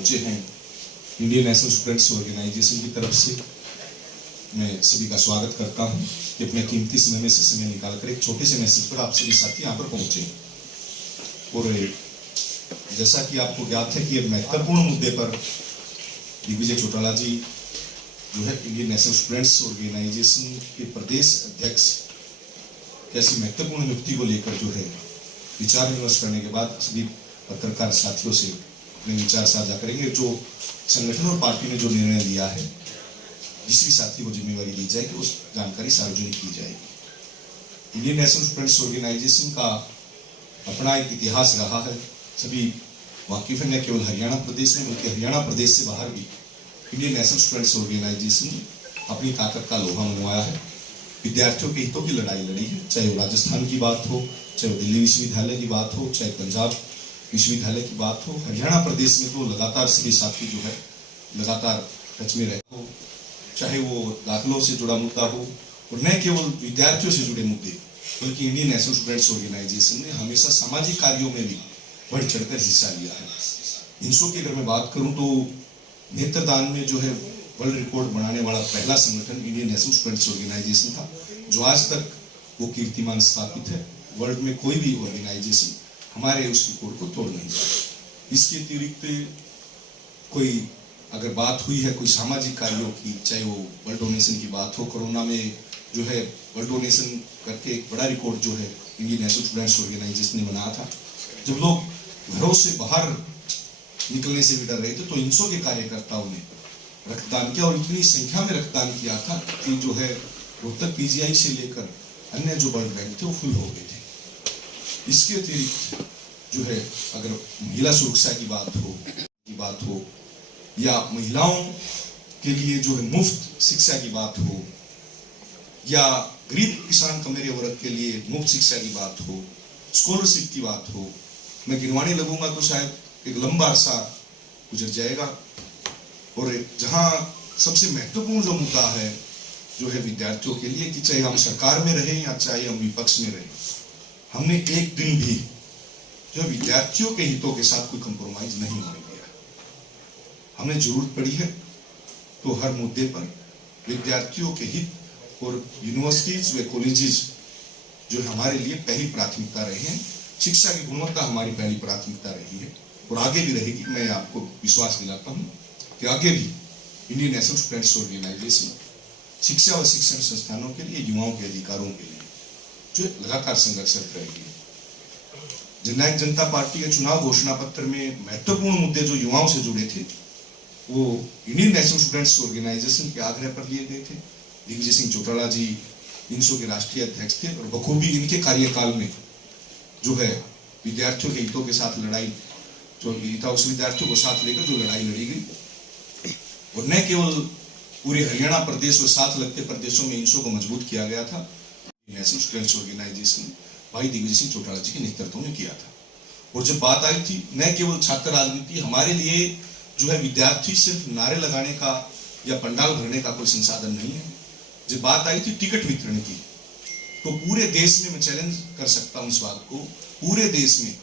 पहुंचे हैं Indian national students organisation की तरफ से। मैं सभी का स्वागत करता हूं कि अपने कीमती समय में से समय निकालकर एक छोटे से मैसेज पर आप सभी साथी यहाँ पर पहुंचे। और जैसा कि आपको ज्ञात है कि एक महत्वपूर्ण मुद्दे पर दिग्विजय चौटाला जी जो है इंडियन नेशनल स्टूडेंट्स ऑर्गेनाइजेशन के प्रदेश अध्यक्ष जैसी महत्वपूर्ण नियुक्ति को लेकर जो है विचार विमर्श करने के बाद सभी पत्रकार साथियों से अपने विचार साझा करेंगे। जो संगठन और पार्टी ने जो निर्णय लिया है, जिस भी साथी को जिम्मेवारी दी जाए कि उस जानकारी सार्वजनिक की जाएगी। इंडियन नेशनल स्टूडेंट्स ऑर्गेनाइजेशन का अपना एक इतिहास रहा है, सभी वाकिफ हैं। न केवल हरियाणा प्रदेश में बल्कि हरियाणा प्रदेश से बाहर भी इंडियन नेशनल स्टूडेंट्स ऑर्गेनाइजेशन अपनी ताकत का लोहा मनवाया है। विद्यार्थियों के हितों की लड़ाई लड़ी है, चाहे वो राजस्थान की बात हो, चाहे वो दिल्ली विश्वविद्यालय की बात हो, चाहे पंजाब विश्वविद्यालय की बात हो। हरियाणा प्रदेश में तो लगातार सभी साथी जो है लगातार टच में रहे हो, चाहे वो दाखिलों से जुड़ा मुद्दा हो और न केवल विद्यार्थियों से जुड़े मुद्दे, बल्कि इंडियन नेशनल स्टूडेंट्स ऑर्गेनाइजेशन ने हमेशा सामाजिक कार्यों में भी बढ़ चढ़कर हिस्सा लिया है। इंसो की अगर मैं बात करूं तो नेत्रदान में जो है वर्ल्ड रिकॉर्ड बनाने वाला पहला संगठन इंडियन नेशनल स्टूडेंट्स ऑर्गेनाइजेशन था, जो आज तक वो कीर्तिमान स्थापित है। वर्ल्ड में कोई भी ऑर्गेनाइजेशन हमारे उस रिकॉर्ड को तोड़ नहीं पाया। इसके अतिरिक्त कोई अगर बात हुई है कोई सामाजिक कार्यों की, चाहे वो ब्लड डोनेशन की बात हो, कोरोना में जो है ब्लड डोनेशन करके एक बड़ा रिकॉर्ड जो है इंडियन नेशनल स्टूडेंट्स ऑर्गेनाइजेशन ने बनाया था। जब लोग घरों से बाहर निकलने से भी डर रहे थे तो इंसो के कार्यकर्ताओं ने रक्तदान किया और इतनी संख्या में रक्तदान किया था कि जो है रोहतक पीजीआई से लेकर अन्य जो ब्लड बैंक थे वो फुल हो गए थे। इसके अतिरिक्त जो है अगर महिला सुरक्षा की बात हो या महिलाओं के लिए जो है मुफ्त शिक्षा की बात हो या गरीब किसान कमेरे वर्ग के लिए मुफ्त शिक्षा की बात हो, स्कॉलरशिप की बात हो, मैं गिनवाने लगूंगा तो शायद एक लंबा अरसा गुजर जाएगा। और जहां सबसे महत्वपूर्ण जो मुद्दा है जो है विद्यार्थियों के लिए कि चाहे हम सरकार में रहें या चाहे हम विपक्ष में रहें, हमने एक दिन भी जो विद्यार्थियों के हितों के साथ कोई कंप्रोमाइज नहीं होने दिया। हमें जरूरत पड़ी है तो हर मुद्दे पर विद्यार्थियों के हित और यूनिवर्सिटीज व कॉलेजेस जो हमारे लिए पहली प्राथमिकता रहे हैं, शिक्षा की गुणवत्ता हमारी पहली प्राथमिकता रही है और आगे भी रहेगी। मैं आपको विश्वास दिलाता हूं कि आगे भी इंडियन नेशनल स्टूडेंट्स ऑर्गेनाइजेशन शिक्षा और शिक्षण संस्थानों के लिए, युवाओं के अधिकारों के लिए जो लगातार संघर्षरत रहेगी। जननायक जनता पार्टी के चुनाव घोषणा पत्र में महत्वपूर्ण मुद्दे जो युवाओं से जुड़े थे वो इंडियन नेशनल स्टूडेंट्स ऑर्गेनाइजेशन के आग्रह पर लिए गए थे। दिग्विजय सिंह चौटाला जी इंसो के राष्ट्रीय अध्यक्ष थे और बखूबी इनके कार्यकाल में जो है विद्यार्थियों के हितों के साथ लड़ाई जो था उस विद्यार्थियों को साथ लेकर जो लड़ाई लड़ी गई और न केवल पूरे हरियाणा प्रदेश और साथ लगते प्रदेशों में इंसो को मजबूत किया गया था। नेशनल स्टूडेंट्स ऑर्गेनाइजेशन भाई दिग्विजय सिंह चौटाला जी के नेतृत्व में किया था। और जब बात आई थी न केवल छात्र राजनीति, हमारे लिए जो है विद्यार्थी सिर्फ नारे लगाने का या पंडाल भरने का कोई संसाधन नहीं है। जब बात आई थी टिकट वितरण की तो पूरे देश में मैं चैलेंज कर सकता हूं इस बात को, पूरे देश में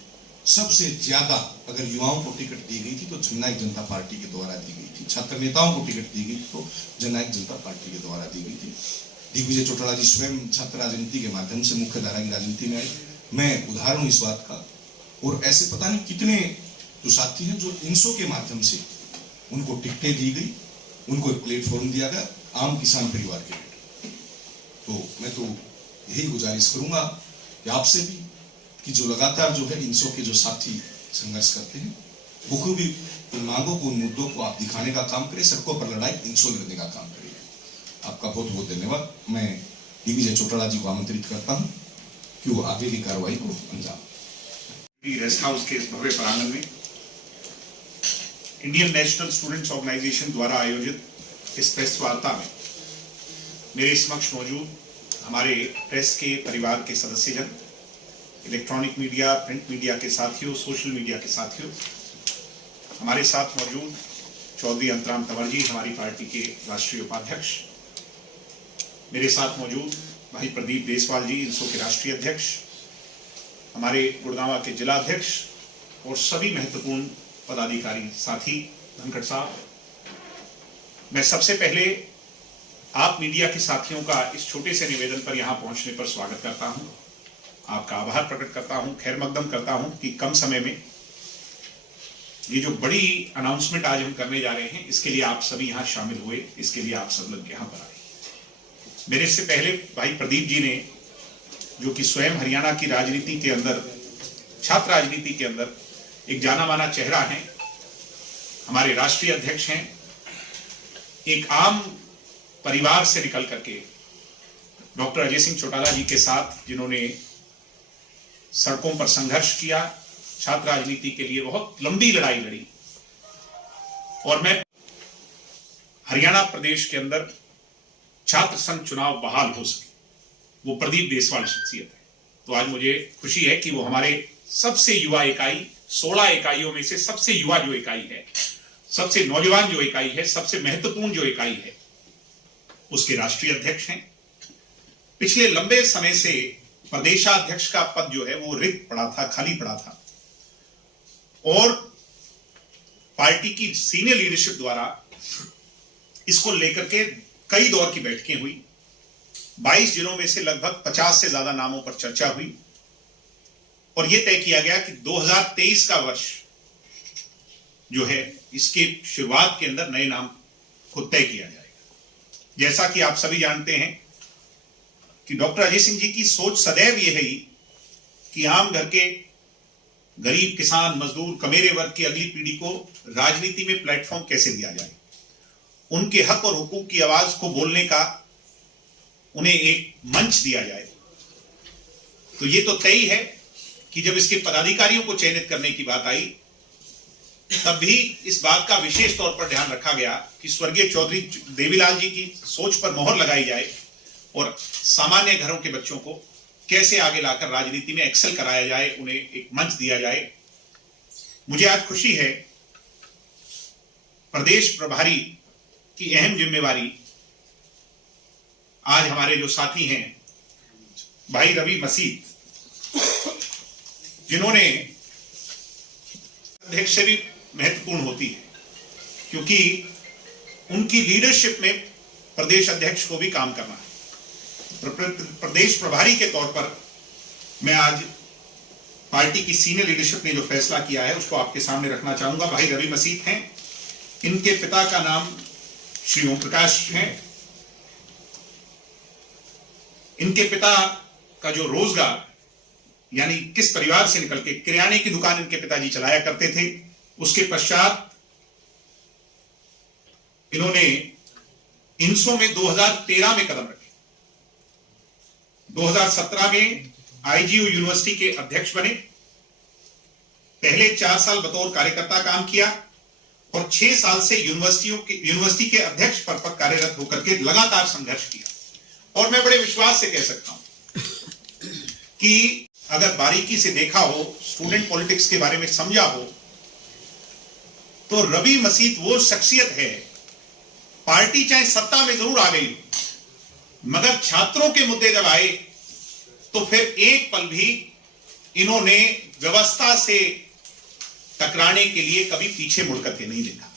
सबसे ज्यादा अगर युवाओं को टिकट दी गई थी तो जननायक जनता पार्टी के द्वारा दी गई थी। छात्र नेताओं को टिकट दी गई तो जननायक जनता पार्टी के द्वारा दी गई थी। दिग्विजय चौटाला जी स्वयं छात्र राजनीति के माध्यम से मुख्य धारा की राजनीति में आए, मैं उदाहरण हूं इस बात का। और ऐसे पता नहीं कितने जो साथी हैं जो इंसो के माध्यम से उनको टिकटें दी गई, उनको एक प्लेटफॉर्म दिया गया आम किसान परिवार के लिए। तो मैं तो यही गुजारिश करूंगा कि आपसे भी कि जो लगातार जो है इंसो के जो साथी संघर्ष करते हैं वो भी उन मांगों को, उन मुद्दों को आप दिखाने का काम करें, सड़कों पर लड़ाई इंसो लड़ने का काम करें। आपका बहुत बहुत धन्यवाद। मैं दिग्विजय चौटाला जी को आमंत्रित करता हूं कि वो आगे की कार्रवाई को अंजाम। रेस्ट हाउस के इस भव्य प्रांगण में इंडियन नेशनल स्टूडेंट्स ऑर्गेनाइजेशन द्वारा आयोजित इस प्रेस वार्ता में मेरे समक्ष मौजूद हमारे प्रेस के परिवार के सदस्यजन, इलेक्ट्रॉनिक मीडिया, प्रिंट मीडिया के साथियों, सोशल मीडिया के साथियों, हमारे साथ मौजूद चौधरी अंतराम तंवर जी, हमारी पार्टी के राष्ट्रीय उपाध्यक्ष, मेरे साथ मौजूद भाई प्रदीप देसवाल जी, इंसो के राष्ट्रीय अध्यक्ष, हमारे गुड़गांव के जिला अध्यक्ष और सभी महत्वपूर्ण पदाधिकारी साथी धनखड़ साहब, मैं सबसे पहले आप मीडिया के साथियों का इस छोटे से निवेदन पर यहां पहुंचने पर स्वागत करता हूं, आपका आभार प्रकट करता हूं, खैर मकदम करता हूं कि कम समय में ये जो बड़ी अनाउंसमेंट आज हम करने जा रहे हैं, इसके लिए आप सभी यहां शामिल हुए, इसके लिए आप सब लोग यहां पर आए। मेरे से पहले भाई प्रदीप जी ने, जो कि स्वयं हरियाणा की राजनीति के अंदर, छात्र राजनीति के अंदर एक जाना माना चेहरा है, हमारे राष्ट्रीय अध्यक्ष हैं, एक आम परिवार से निकल करके डॉक्टर अजय सिंह चौटाला जी के साथ जिन्होंने सड़कों पर संघर्ष किया, छात्र राजनीति के लिए बहुत लंबी लड़ाई लड़ी, और मैं हरियाणा प्रदेश के अंदर छात्र संघ चुनाव बहाल हो सके, वो प्रदीप देसवाल शख्सियत है। तो आज मुझे खुशी है कि वो हमारे सबसे युवा इकाई, 16 इकाइयों में से सबसे युवा जो इकाई है, सबसे नौजवान जो इकाई है, सबसे महत्वपूर्ण जो इकाई है, उसके राष्ट्रीय अध्यक्ष हैं। पिछले लंबे समय से प्रदेशाध्यक्ष का पद जो है वो रिक्त पड़ा था, खाली पड़ा था, और पार्टी की सीनियर लीडरशिप द्वारा इसको लेकर के कई दौर की बैठकें हुई। 22 जिलों में से लगभग 50 से ज्यादा नामों पर चर्चा हुई, और यह तय किया गया कि 2023 का वर्ष जो है, इसके शुरुआत के अंदर नए नाम को तय किया जाएगा। जैसा कि आप सभी जानते हैं कि डॉक्टर अजय सिंह जी की सोच सदैव यह है कि आम घर के गरीब, किसान, मजदूर, कमेरे वर्ग की अगली पीढ़ी को राजनीति में प्लेटफॉर्म कैसे दिया जाए, उनके हक और हुकूक की आवाज को बोलने का उन्हें एक मंच दिया जाए। तो ये तो तय है कि जब इसके पदाधिकारियों को चयनित करने की बात आई, तब भी इस बात का विशेष तौर पर ध्यान रखा गया कि स्वर्गीय चौधरी देवीलाल जी की सोच पर मोहर लगाई जाए और सामान्य घरों के बच्चों को कैसे आगे लाकर राजनीति में एक्सेल कराया जाए, उन्हें एक मंच दिया जाए। मुझे आज खुशी है, प्रदेश प्रभारी की अहम जिम्मेवारी आज हमारे जो साथी हैं भाई रवि मसीत, जिन्होंने अध्यक्ष से भी महत्वपूर्ण होती है, क्योंकि उनकी लीडरशिप में प्रदेश अध्यक्ष को भी काम करना है। प्रदेश प्रभारी के तौर पर मैं आज पार्टी की सीनियर लीडरशिप ने जो फैसला किया है उसको आपके सामने रखना चाहूंगा। भाई रवि मसीत हैं, इनके पिता का नाम श्री ओम प्रकाश है। इनके पिता का जो रोजगार, यानी किस परिवार से निकल के किराने की दुकान इनके पिताजी चलाया करते थे, उसके पश्चात इन्होंने इंसो में 2013 में कदम रखे, 2017 में आईजीयू यूनिवर्सिटी के अध्यक्ष बने, पहले 4 साल बतौर कार्यकर्ता काम किया और 6 साल से यूनिवर्सिटी के अध्यक्ष पद पर कार्यरत होकर के लगातार संघर्ष किया। और मैं बड़े विश्वास से कह सकता हूं कि अगर बारीकी से देखा हो, स्टूडेंट पॉलिटिक्स के बारे में समझा हो, तो रवि मसीत वो शख्सियत है, पार्टी चाहे सत्ता में जरूर आ गई, मगर छात्रों के मुद्दे जब आए तो फिर एक पल भी इन्होंने व्यवस्था से टकराने के लिए कभी पीछे मुड़कर के नहीं देखा।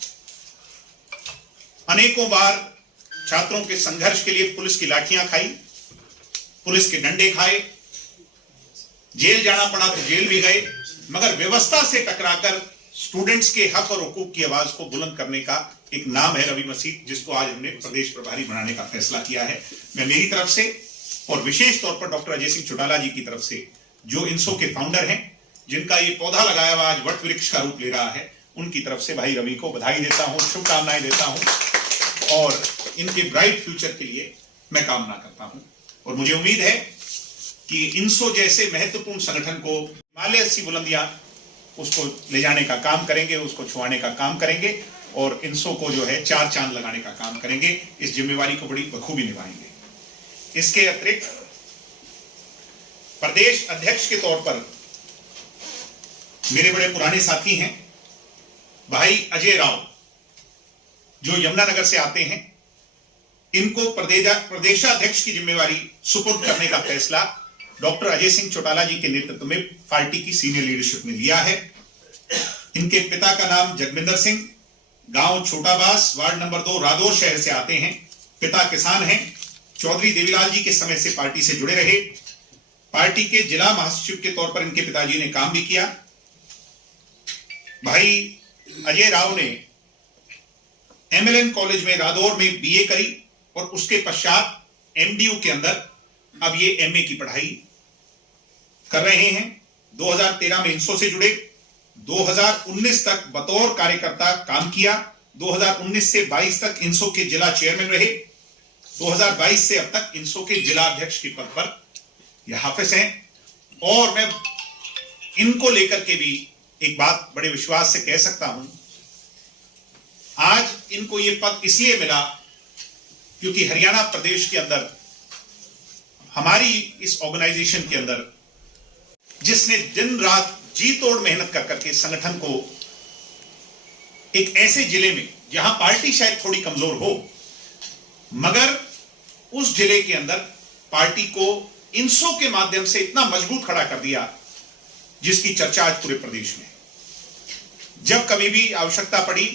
अनेकों बार छात्रों के संघर्ष के लिए पुलिस की लाठियां खाई, पुलिस के डंडे खाए, जेल जाना पड़ा तो जेल भी गए, मगर व्यवस्था से टकराकर स्टूडेंट्स के हक और हुकूक की आवाज को बुलंद करने का एक नाम है रवि मसीत, जिसको आज हमने प्रदेश प्रभारी बनाने का फैसला किया है। मैं मेरी तरफ से और विशेष तौर पर डॉक्टर अजय सिंह चौटाला जी की तरफ से, जो इंसो के फाउंडर हैं, जिनका ये पौधा लगाया हुआ आज वट वृक्ष का रूप ले रहा है, उनकी तरफ से भाई रवि को बधाई देता हूं, शुभकामनाएं देता हूं और इनके ब्राइट फ्यूचर के लिए मैं कामना करता हूं। और मुझे उम्मीद है कि इंसो जैसे महत्वपूर्ण संगठन को हिमालय सी बुलंदियां उसको ले जाने का काम करेंगे, उसको छुआने का काम करेंगे और इंसो को जो है 4 चांद लगाने का काम करेंगे। इस जिम्मेवारी को बड़ी बखूबी निभाएंगे। इसके अतिरिक्त प्रदेश अध्यक्ष के तौर पर मेरे बड़े पुराने साथी हैं भाई अजय राव, जो यमुनानगर से आते हैं। इनको प्रदेशाध्यक्ष की जिम्मेवारी सुपुर्द करने का फैसला डॉक्टर अजय सिंह चौटाला जी के नेतृत्व में पार्टी की सीनियर लीडरशिप ने लिया है। इनके पिता का नाम जगविंदर सिंह, गांव छोटाबास, वार्ड नंबर 2, रादौर शहर से आते हैं। पिता किसान हैं। चौधरी देवीलाल जी के समय से पार्टी से जुड़े रहे। पार्टी के जिला महासचिव के तौर पर इनके पिताजी ने काम भी किया। भाई अजय राव ने एमएलएन कॉलेज में रादौर में बीए करी और उसके पश्चात एमडीयू के अंदर अब ये एमए की पढ़ाई कर रहे हैं। 2013 में इंसो से जुड़े। 2019 तक बतौर कार्यकर्ता काम किया। 2019 से 22 तक इंसो के जिला चेयरमैन रहे। 2022 से अब तक इंसो के जिला अध्यक्ष के पद पर यह हाफिज हैं। और मैं इनको लेकर के भी एक बात बड़े विश्वास से कह सकता हूं, आज इनको यह पद इसलिए मिला क्योंकि हरियाणा प्रदेश के अंदर हमारी इस ऑर्गेनाइजेशन के अंदर जिसने दिन रात जी तोड़ मेहनत कर करके संगठन को एक ऐसे जिले में जहां पार्टी शायद थोड़ी कमजोर हो, मगर उस जिले के अंदर पार्टी को इंसो के माध्यम से इतना मजबूत खड़ा कर दिया जिसकी चर्चा आज पूरे प्रदेश में। जब कभी भी आवश्यकता पड़ी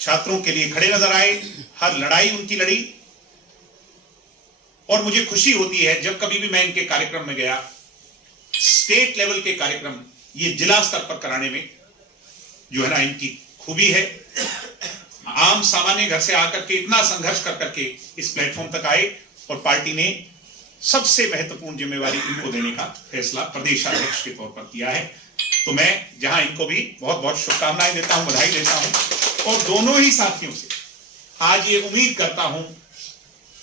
छात्रों के लिए खड़े नजर आए, हर लड़ाई उनकी लड़ी। और मुझे खुशी होती है जब कभी भी मैं इनके कार्यक्रम में गया, स्टेट लेवल के कार्यक्रम ये जिला स्तर पर कराने में जो है ना इनकी खूबी है। आम सामान्य घर से आकर के इतना संघर्ष कर करके इस प्लेटफॉर्म तक आए और पार्टी ने सबसे महत्वपूर्ण जिम्मेवारी इनको देने का फैसला प्रदेश अध्यक्ष के तौर पर किया है। तो मैं जहां इनको भी बहुत बहुत शुभकामनाएं देता हूं, बधाई देता हूं और दोनों ही साथियों से आज ये उम्मीद करता हूं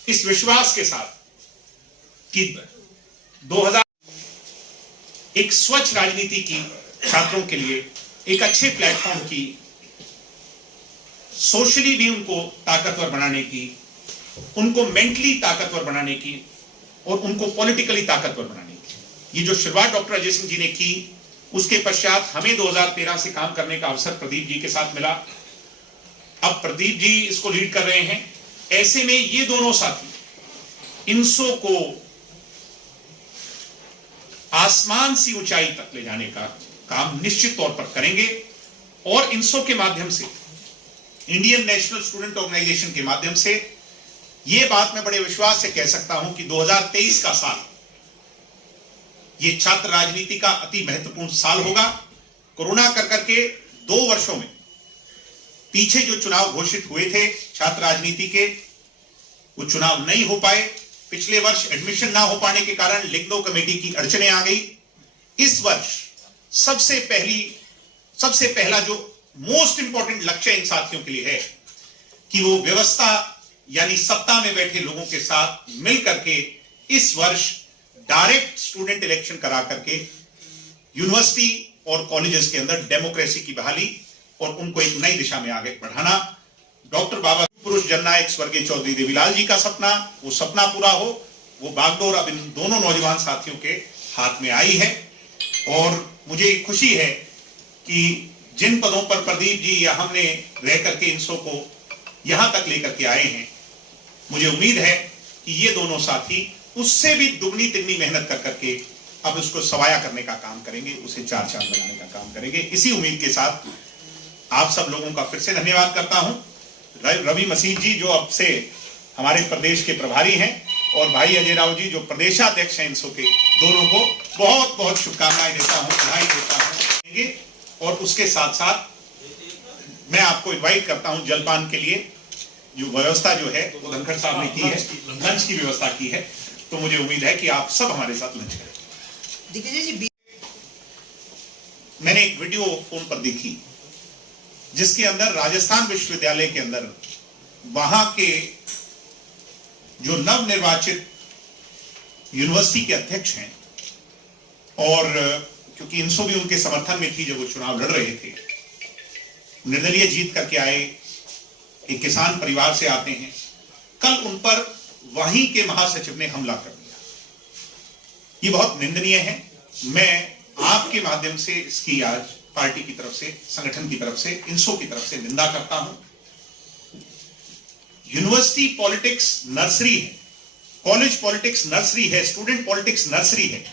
इस विश्वास के साथ कि 2000 एक स्वच्छ राजनीति की छात्रों के लिए एक अच्छे प्लेटफॉर्म की, सोशली भी उनको ताकतवर बनाने की, उनको मेंटली ताकतवर बनाने की और उनको पॉलिटिकली ताकतवर बनाने की, ये जो शुरुआत डॉक्टर अजय सिंह जी ने की, उसके पश्चात हमें 2013 से काम करने का अवसर प्रदीप जी के साथ मिला। अब प्रदीप जी इसको लीड कर रहे हैं। ऐसे में ये दोनों साथी इंसो को आसमान सी ऊंचाई तक ले जाने का काम निश्चित तौर पर करेंगे और इंसो के माध्यम से, इंडियन नेशनल स्टूडेंट ऑर्गेनाइजेशन के माध्यम से, यह बात मैं बड़े विश्वास से कह सकता हूं कि 2023 का साल ये छात्र राजनीति का अति महत्वपूर्ण साल होगा। कोरोना कर करके 2 वर्षों में पीछे जो चुनाव घोषित हुए थे छात्र राजनीति के, वो चुनाव नहीं हो पाए। पिछले वर्ष एडमिशन ना हो पाने के कारण लिंगदो कमेटी की अड़चने आ गई। इस वर्ष सबसे पहला जो मोस्ट इंपॉर्टेंट लक्ष्य इन साथियों के लिए है कि वो व्यवस्था यानी सत्ता में बैठे लोगों के साथ मिल करके इस वर्ष डायरेक्ट स्टूडेंट इलेक्शन करा करके यूनिवर्सिटी और कॉलेजेस के अंदर डेमोक्रेसी की बहाली और उनको एक नई दिशा में आगे बढ़ाना। डॉक्टर बाबा पुरुष जननायक स्वर्गीय चौधरी देवीलाल जी का सपना, वो सपना पूरा हो, वो बागडोर अब इन दोनों नौजवान साथियों के हाथ में आई है। और मुझे खुशी है कि जिन पदों पर प्रदीप जी या हमने रह करके इंसो को यहां तक लेकर के आए हैं, मुझे उम्मीद है कि ये दोनों साथी उससे भी दुगनी तिगनी मेहनत कर करके अब उसको सवाया करने का काम करेंगे, उसे 4 चांद लगाने का काम करेंगे। इसी उम्मीद के साथ आप सब लोगों का फिर से धन्यवाद करता हूं। रवि मसीह जी जो अब से हमारे प्रदेश के प्रभारी हैं और भाई अजय राव जी जो प्रदेशाध्यक्ष हैं इंसो के, दोनों को बहुत बहुत शुभकामनाएं देता हूं, बधाई देता हूं। और उसके साथ साथ मैं आपको इनवाइट करता हूं जलपान के लिए। जो व्यवस्था जो है वो धनखड़ साहब ने की है, लंच की व्यवस्था की है, तो मुझे उम्मीद है कि आप सब हमारे साथ लंच करें। दिग्विजय जी, मैंने एक वीडियो फोन पर देखी जिसके अंदर राजस्थान विश्वविद्यालय के अंदर वहां के जो नवनिर्वाचित यूनिवर्सिटी के अध्यक्ष हैं, और क्योंकि इंसो भी उनके समर्थन में थी जब वो चुनाव लड़ रहे थे, निर्दलीय जीत करके आए, एक किसान परिवार से आते हैं, कल उन पर वहीं के महासचिव ने हमला कर दिया। ये बहुत निंदनीय है। मैं आपके माध्यम से इसकी आज पार्टी की तरफ से, संगठन की तरफ से, इंसो की तरफ से निंदा करता हूं। यूनिवर्सिटी पॉलिटिक्स नर्सरी है, कॉलेज पॉलिटिक्स नर्सरी है, स्टूडेंट पॉलिटिक्स नर्सरी है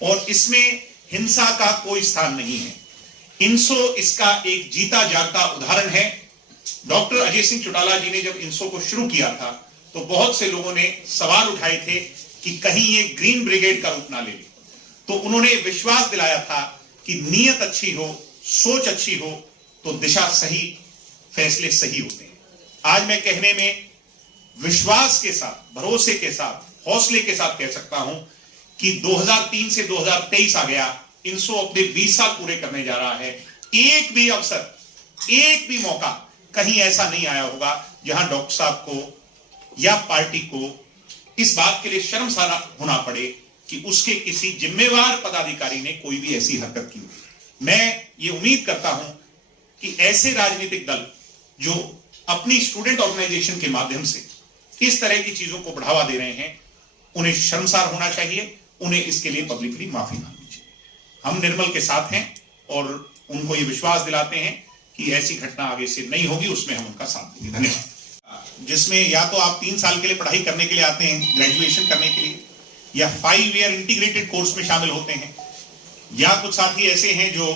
और इसमें हिंसा का कोई स्थान नहीं है। इंसो इसका एक जीता जागता उदाहरण है। डॉक्टर अजय सिंह चौटाला जी ने जब इंसो को शुरू किया था तो बहुत से लोगों ने सवाल उठाए थे कि कहीं ये ग्रीन ब्रिगेड का रूप ना ले ले। तो उन्होंने विश्वास दिलाया था कि नीयत अच्छी हो, सोच अच्छी हो तो दिशा सही, फैसले सही होते हैं। आज मैं कहने में विश्वास के साथ, भरोसे के साथ, हौसले के साथ कह सकता हूं कि 2003 से 2023 आ गया, इंसो अपने 20 साल पूरे करने जा रहा है। एक भी अवसर, एक भी मौका कहीं ऐसा नहीं आया होगा जहां डॉक्टर साहब को या पार्टी को इस बात के लिए शर्मसार होना पड़े कि उसके किसी जिम्मेवार पदाधिकारी ने कोई भी ऐसी हरकत की हो। मैं ये उम्मीद करता हूं कि ऐसे राजनीतिक दल जो अपनी स्टूडेंट ऑर्गेनाइजेशन के माध्यम से इस तरह की चीजों को बढ़ावा दे रहे हैं, उन्हें शर्मसार होना चाहिए, उन्हें इसके लिए पब्लिकली माफी मांगनी चाहिए। हम निर्मल के साथ हैं और उनको ये विश्वास दिलाते हैं कि ऐसी घटना आगे से नहीं होगी, उसमें हम उनका साथ देंगे। धन्यवाद। जिसमें या तो आप 3 साल के लिए पढ़ाई करने के लिए आते हैं, ग्रेजुएशन करने के लिए, या 5 ईयर इंटीग्रेटेड कोर्स में शामिल होते हैं, या कुछ साथी ऐसे हैं जो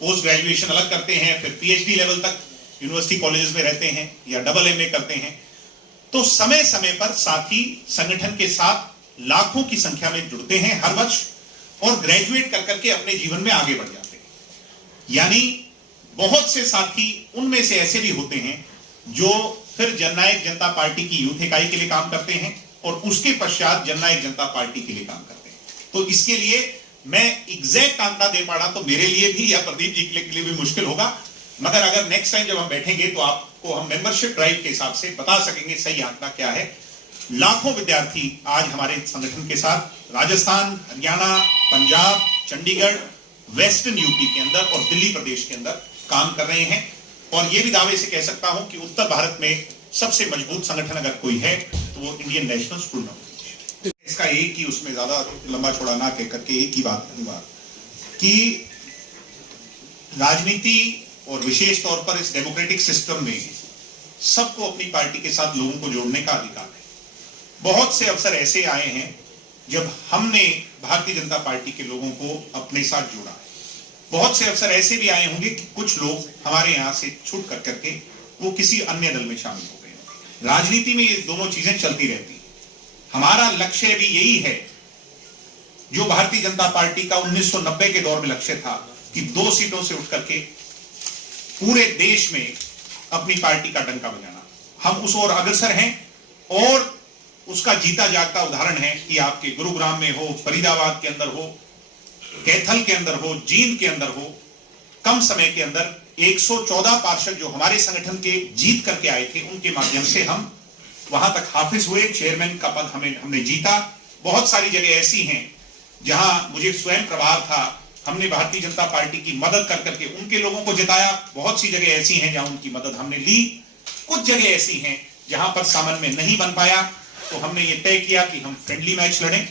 पोस्ट ग्रेजुएशन अलग करते हैं, फिर पीएचडी लेवल तक यूनिवर्सिटी कॉलेजेस में रहते हैं, या डबल एमए करते हैं। तो समय समय पर साथी संगठन के साथ लाखों की संख्या में जुड़ते हैं हर वर्ष और ग्रेजुएट कर करके अपने जीवन में आगे बढ़ जाते हैं। यानी बहुत से साथी उनमें से ऐसे भी होते हैं जो फिर जननायक जनता पार्टी की यूथ इकाई के लिए काम करते हैं और उसके पश्चात जननायक जनता पार्टी के लिए काम करते हैं। तो इसके लिए मैं एग्जैक्ट आंकड़ा दे पाड़ा तो मेरे लिए भी या प्रदीप जी के लिए भी मुश्किल होगा, मगर अगर नेक्स्ट टाइम जब हम बैठेंगे तो आपको हम मेंबरशिप ड्राइव के हिसाब से बता सकेंगे सही आंकड़ा क्या है। लाखों विद्यार्थी आज हमारे संगठन के साथ राजस्थान, हरियाणा, पंजाब, चंडीगढ़, वेस्टर्न यूपी के अंदर और दिल्ली प्रदेश के अंदर काम कर रहे हैं। और यह भी दावे से कह सकता हूं कि उत्तर भारत में सबसे मजबूत संगठन अगर कोई है तो वो इंडियन नेशनल स्टूडेंट ऑर्गेनाइजेशन। इसका एक ही, उसमें ज्यादा लंबा चौड़ा ना कह करके एक ही बात कहूंगा कि राजनीति और विशेष तौर पर इस डेमोक्रेटिक सिस्टम में सबको अपनी पार्टी के साथ लोगों को जोड़ने का अधिकार है। बहुत से अवसर ऐसे आए हैं जब हमने भारतीय जनता पार्टी के लोगों को अपने साथ जोड़ा है। बहुत से अवसर ऐसे भी आए होंगे कि कुछ लोग हमारे यहां से छूट कर करके वो किसी अन्य दल में शामिल हो गए। राजनीति में ये दोनों चीजें चलती रहती हैं। हमारा लक्ष्य भी यही है जो भारतीय जनता पार्टी का 1990 के दौर में लक्ष्य था कि 2 सीटों से उठ करके पूरे देश में अपनी पार्टी का डंका बजाना। हम उस ओर अग्रसर हैं और उसका जीता जागता उदाहरण है कि आपके गुरुग्राम में हो, फरीदाबाद के अंदर हो, कैथल के अंदर हो, जींद के अंदर हो, कम समय के अंदर 114 पार्षद जो हमारे संगठन के जीत करके आए थे उनके माध्यम से हम वहां तक हाफिज हुए, चेयरमैन का पद हमने जीता। बहुत सारी जगह ऐसी हैं जहां मुझे स्वयं प्रभाव था, हमने भारतीय जनता पार्टी की मदद कर करके उनके लोगों को जिताया। बहुत सी जगह ऐसी हैं जहां उनकी मदद हमने ली। कुछ जगह ऐसी हैं जहां पर सामन में नहीं बन पाया तो हमने ये तय किया कि हम फ्रेंडली मैच लड़ें,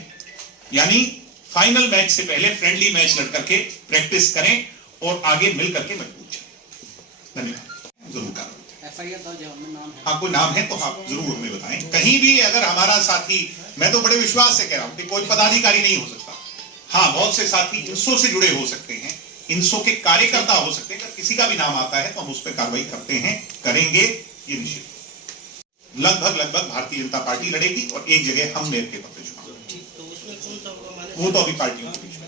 यानी फाइनल मैच से पहले फ्रेंडली मैच लड़ करके प्रैक्टिस करें और आगे मिल करके मजबूत चलें। धन्यवाद। जरूर करें। हाँ, कोई नाम है तो आप जरूर हमें बताएं। कहीं भी अगर हमारा साथी, मैं तो बड़े विश्वास से कह रहा हूं कि कोई पदाधिकारी नहीं हो सकता। हाँ, बहुत से साथी इंसो से जुड़े हो सकते हैं, इंसो के कार्यकर्ता हो सकते हैं। अगर किसी का भी नाम आता है तो हम उस पर कार्रवाई करते हैं, करेंगे, ये निश्चित। लगभग भारतीय जनता पार्टी लड़ेगी और एक जगह हम मेयर के पद पे चुनाव, वो तो अभी पार्टियों के बीच में।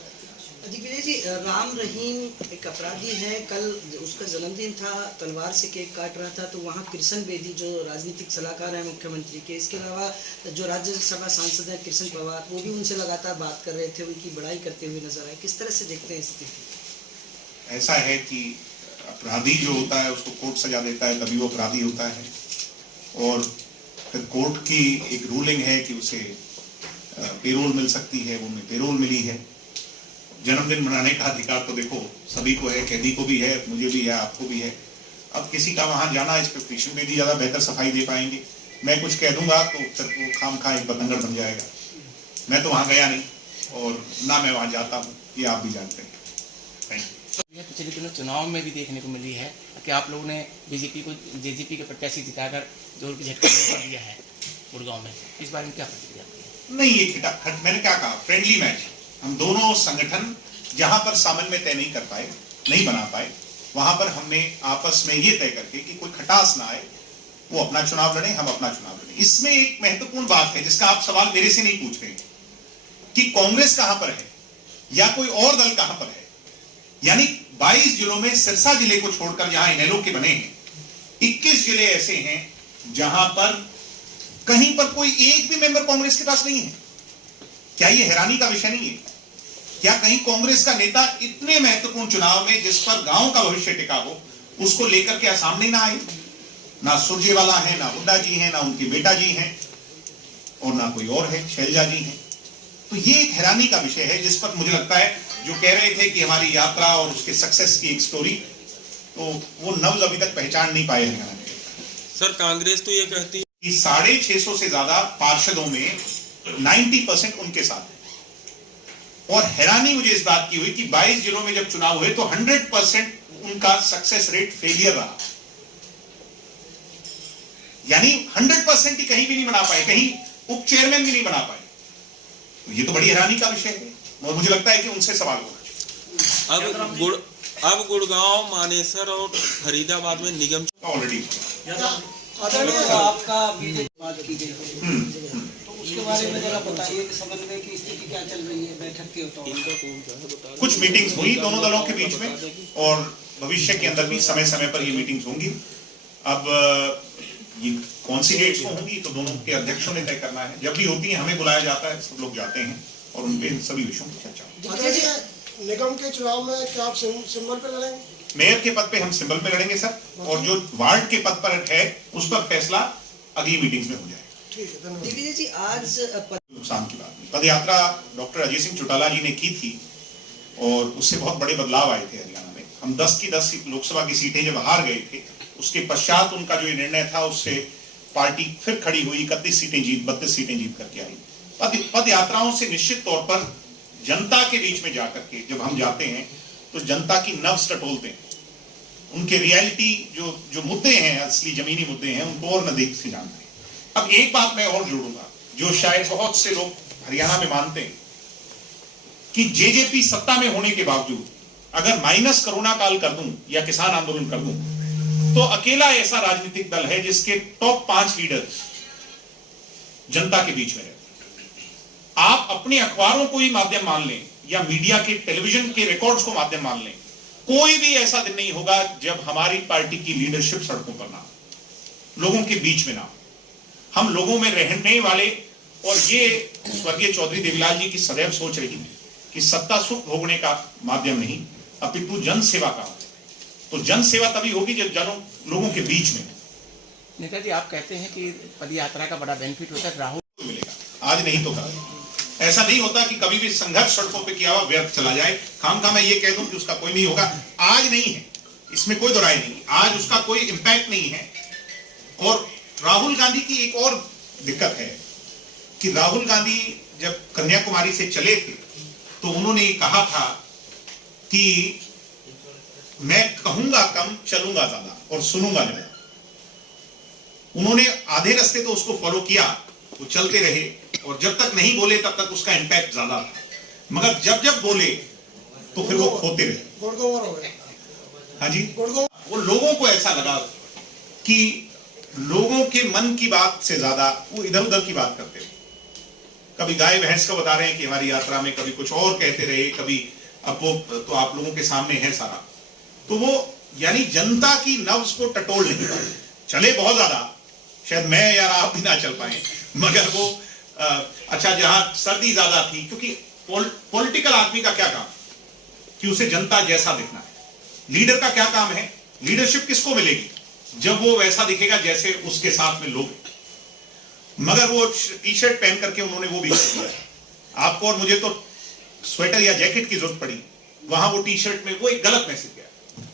दिग्विजय जी, राम रहीम एक अपराधी है। कल उसका जन्मदिन था, तलवार से केक काट रहा था, तो वहाँ कृष्ण बेदी जो राजनीतिक सलाहकार है मुख्यमंत्री के, इसके अलावा जो राज्यसभा सांसद है कृष्ण पवार, वो भी उनसे लगातार बात कर रहे थे, उनकी बड़ाई करते हुए नजर आए। किस तरह से देखते हैं स्थिति? ऐसा है कि अपराधी जो होता है उसको कोर्ट सजा देता है तभी वो अपराधी होता है, और फिर कोर्ट की एक रूलिंग है कि उसे पेरोल मिल सकती है, वो में पेरोल मिली है। जन्मदिन मनाने का अधिकार तो देखो सभी को है, कैदी को भी है, मुझे भी है, आपको भी है। अब किसी का वहां जाना, इस पर कृष्ण बेदी ज्यादा बेहतर सफाई दे पाएंगे। मैं कुछ कह दूंगा तो फिर वो खाम खा एक बतंगड़ बन जाएगा। मैं तो वहां गया नहीं और ना मैं वहां जाता हूँ, ये आप भी जानते हैं। Thank you. पिछले दिनों चुनाव में भी देखने को मिली है कि आप लोगों ने बीजेपी को जेजेपी के प्रत्याशी जिताकर जोर की झटका कर दिया है गुड़गांव में। इस बारे में क्या प्रतिक्रिया? नहीं, ये मैंने क्या कहा, फ्रेंडली मैच। हम दोनों संगठन जहां पर सामन में तय नहीं कर पाए, नहीं बना पाए, वहां पर हमने आपस में ये तय करके कि कोई खटास ना आए, वो अपना चुनाव लड़े, हम अपना चुनाव लड़े। इसमें एक महत्वपूर्ण बात है जिसका आप सवाल मेरे से नहीं पूछ रहे कि कांग्रेस कहां पर है या कोई और दल कहां पर है। यानी 22 जिलों में सिरसा जिले को छोड़कर जहां इनेलो के बने हैं, 21 जिले ऐसे हैं जहां पर कहीं पर कोई एक भी मेंबर कांग्रेस के पास नहीं है। क्या यह हैरानी का विषय नहीं है? क्या कहीं कांग्रेस का नेता इतने महत्वपूर्ण चुनाव में जिस पर गांव का भविष्य टिका हो, उसको लेकर के सामने ना आए? ना सुरजेवाला है, ना हुड्डा जी हैं, ना उनके बेटा जी हैं, और ना कोई और है, शैलजा जी हैं। तो ये एक हैरानी का विषय है जिस पर मुझे लगता है जो कह रहे थे कि हमारी यात्रा और उसके सक्सेस की एक स्टोरी, तो वो नब्ज अभी तक पहचान नहीं पाए हरियाणा में। सर कांग्रेस तो ये कहती है कि 650 से ज्यादा पार्षदों में 90% उनके साथ है। और हैरानी मुझे इस बात की हुई कि 22 जिलों में जब चुनाव हुए तो 100% उनका सक्सेस रेट फेलियर रहा। यानी 100% ही कहीं भी नहीं बना पाए, कहीं उप चेयरमैन भी नहीं बना पाए। तो ये तो बड़ी हैरानी का विषय है और मुझे लगता है कि उनसे सवाल होना चाहिए। अब गुड़गांव, मानेसर और फरीदाबाद में निगम ऑलरेडी आपका बीजेपी बात की गई तो उसके बारे में जरा बताइए कि समन्वय की स्थिति क्या चल रही है बैठक के दौरान। कुछ मीटिंग्स हुई दोनों दलों के बीच में और भविष्य के अंदर भी समय समय पर ये मीटिंग्स होंगी। अब ये कौन सी डेट्स में होंगी तो दोनों के अध्यक्षों ने तय करना है। जब भी होती है हमें बुलाया जाता है, सब लोग जाते हैं और उन पे सभी विषयों पर चर्चा होगी। निगम के चुनाव में क्या आप सिंबल पे लड़ेंगे? मेयर के पद पे हम सिंबल पे लड़ेंगे सर, और जो वार्ड के पद पर है उस पर फैसला अगली मीटिंग्स में हो जाएगा। ठीक है, धन्यवाद। दिग्विजय जी, आज नुकसान की बात नहीं। पद यात्रा डॉक्टर अजय सिंह चौटाला जी ने की थी और उससे बहुत बड़े बदलाव आए थे हरियाणा में। हम 10 की 10 लोकसभा की सीटें जब हार गए थे, उसके पश्चात उनका जो निर्णय था उससे पार्टी फिर खड़ी हुई, 31 सीटें जीत 32 सीटें जीत करके आई। पद यात्राओं से निश्चित तौर पर जनता के बीच में जाकर के जब हम जाते हैं तो जनता की नब्ज टटोलते हैं, उनके रियलिटी जो मुद्दे हैं, असली जमीनी मुद्दे हैं, उनको और नजदीक से जानते हैं। अब एक बात मैं और जोड़ूंगा जो शायद बहुत से लोग हरियाणा में मानते हैं कि जेजेपी सत्ता में होने के बावजूद अगर माइनस कोरोना काल कर दूं या किसान आंदोलन कर दूं तो अकेला ऐसा राजनीतिक दल है जिसके टॉप 5 लीडर्स जनता के बीच में रहते। आप अपने अखबारों को ही माध्यम मान लें या मीडिया के टेलीविजन के रिकॉर्ड्स को माध्यम मान लें, कोई भी ऐसा दिन नहीं होगा जब हमारी पार्टी की लीडरशिप सड़कों पर ना, लोगों के बीच में ना। हम लोगों में रहने वाले, और ये स्वर्गीय चौधरी देवीलाल जी की सदैव सोच रही है कि सत्ता सुख भोगने का माध्यम नहीं अपितु जन सेवा का। तो जन सेवा तभी होगी जब लोगों के बीच में। नेताजी, आप कहते हैं कि पद यात्रा का बड़ा बेनिफिट होता है, राहुल मिलेगा, आज नहीं तो कल। ऐसा नहीं होता कि कभी भी संघर्ष सड़कों पे किया हुआ व्यर्थ चला जाए। खामखा मैं ये कह दूं कि उसका कोई नहीं होगा, आज नहीं है, इसमें कोई दोराय नहीं, आज उसका कोई इंपैक्ट नहीं है। और राहुल गांधी की एक और दिक्कत है कि राहुल गांधी जब कन्याकुमारी से चले थे तो उन्होंने कहा था कि मैं कहूंगा कम, चलूंगा ज्यादा और सुनूंगा ज्यादा। उन्होंने आधे रास्ते तो उसको फॉलो किया, वो चलते रहे और जब तक नहीं बोले तब तक उसका इंपैक्ट ज्यादा था, मगर जब जब बोले तो फिर वो खोते रहे। गुड़गांव हो गए। हाँ जी, गुड़गांव वो लोगों को ऐसा लगा कि लोगों के मन की बात से ज्यादा वो इधर उधर की बात करते थे। कभी गाय भैंस का बता रहे हैं कि हमारी यात्रा में, कभी कुछ और कहते रहे, कभी अब वो तो आप लोगों के सामने है सारा। तो वो यानी जनता की नब्ज को टटोल नहीं पाए। चले बहुत ज्यादा, शायद मैं या आप भी ना चल पाए, मगर वो अच्छा जहां सर्दी ज्यादा थी, क्योंकि पॉलिटिकल आदमी का क्या काम कि उसे जनता जैसा दिखना है। लीडर का क्या काम है, लीडरशिप किसको मिलेगी जब वो वैसा दिखेगा जैसे उसके साथ में लोग। मगर वो टी शर्ट पहन करके उन्होंने वो भी किया। आपको और मुझे तो स्वेटर या जैकेट की जरूरत पड़ी, वहां वो टी शर्ट में वो एक गलत मैसेज गया।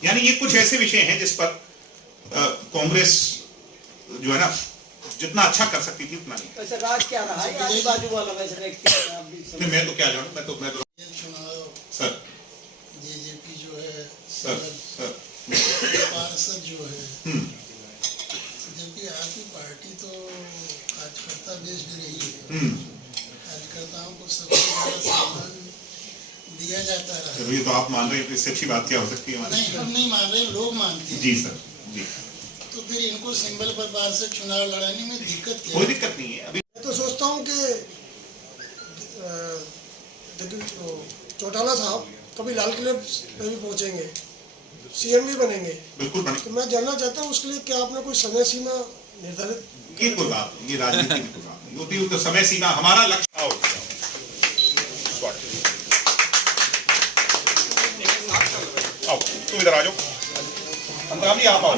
यानी ये कुछ ऐसे विषय हैं जिस पर कांग्रेस जो है ना जितना अच्छा कर सकती थी उतना नहीं। वैसे राज क्या रहा है आजू बाजू वाला वैसे व्यक्ति आप भी मैं तो क्या जानूं, मैं तो चुनाव सर जेजेपी जो है सर पार्षद जो है, जबकि आपकी पार्टी तो कार्यकर्ता बेस्ड रही है, कार्यकर्ताओं को सबसे ज्यादा सम्मान दिया जाता रहा। चलो ये तो आप मान रहे हैं, तो इससे अच्छी बात क्या हो सकती है हमारी? नहीं, हम नहीं मान रहे, लोग मानते हैं। जी सर, जी। तो फिर इनको सिंबल पर पार्षद चुनाव लड़ाने में दिक्कत क्या कोई है? दिक्कत नहीं है अभी। मैं तो सोचता हूँ कि चौटाला साहब कभी लाल किले पे भी पहुंचेंगे, सीएम भी बनेंगे। बिल्कुल बने, तो मैं जानना चाहता हूँ उसके लिए क्या आपने कोई समय सीमा निर्धारित? ये कोई बात नहीं, ये राजनीति की कोई बात नहीं होती, तो समय सीमा हमारा लक्ष्य। आओ आओ, तुम इधर आ जाओ, अंतराम जी आप आओ।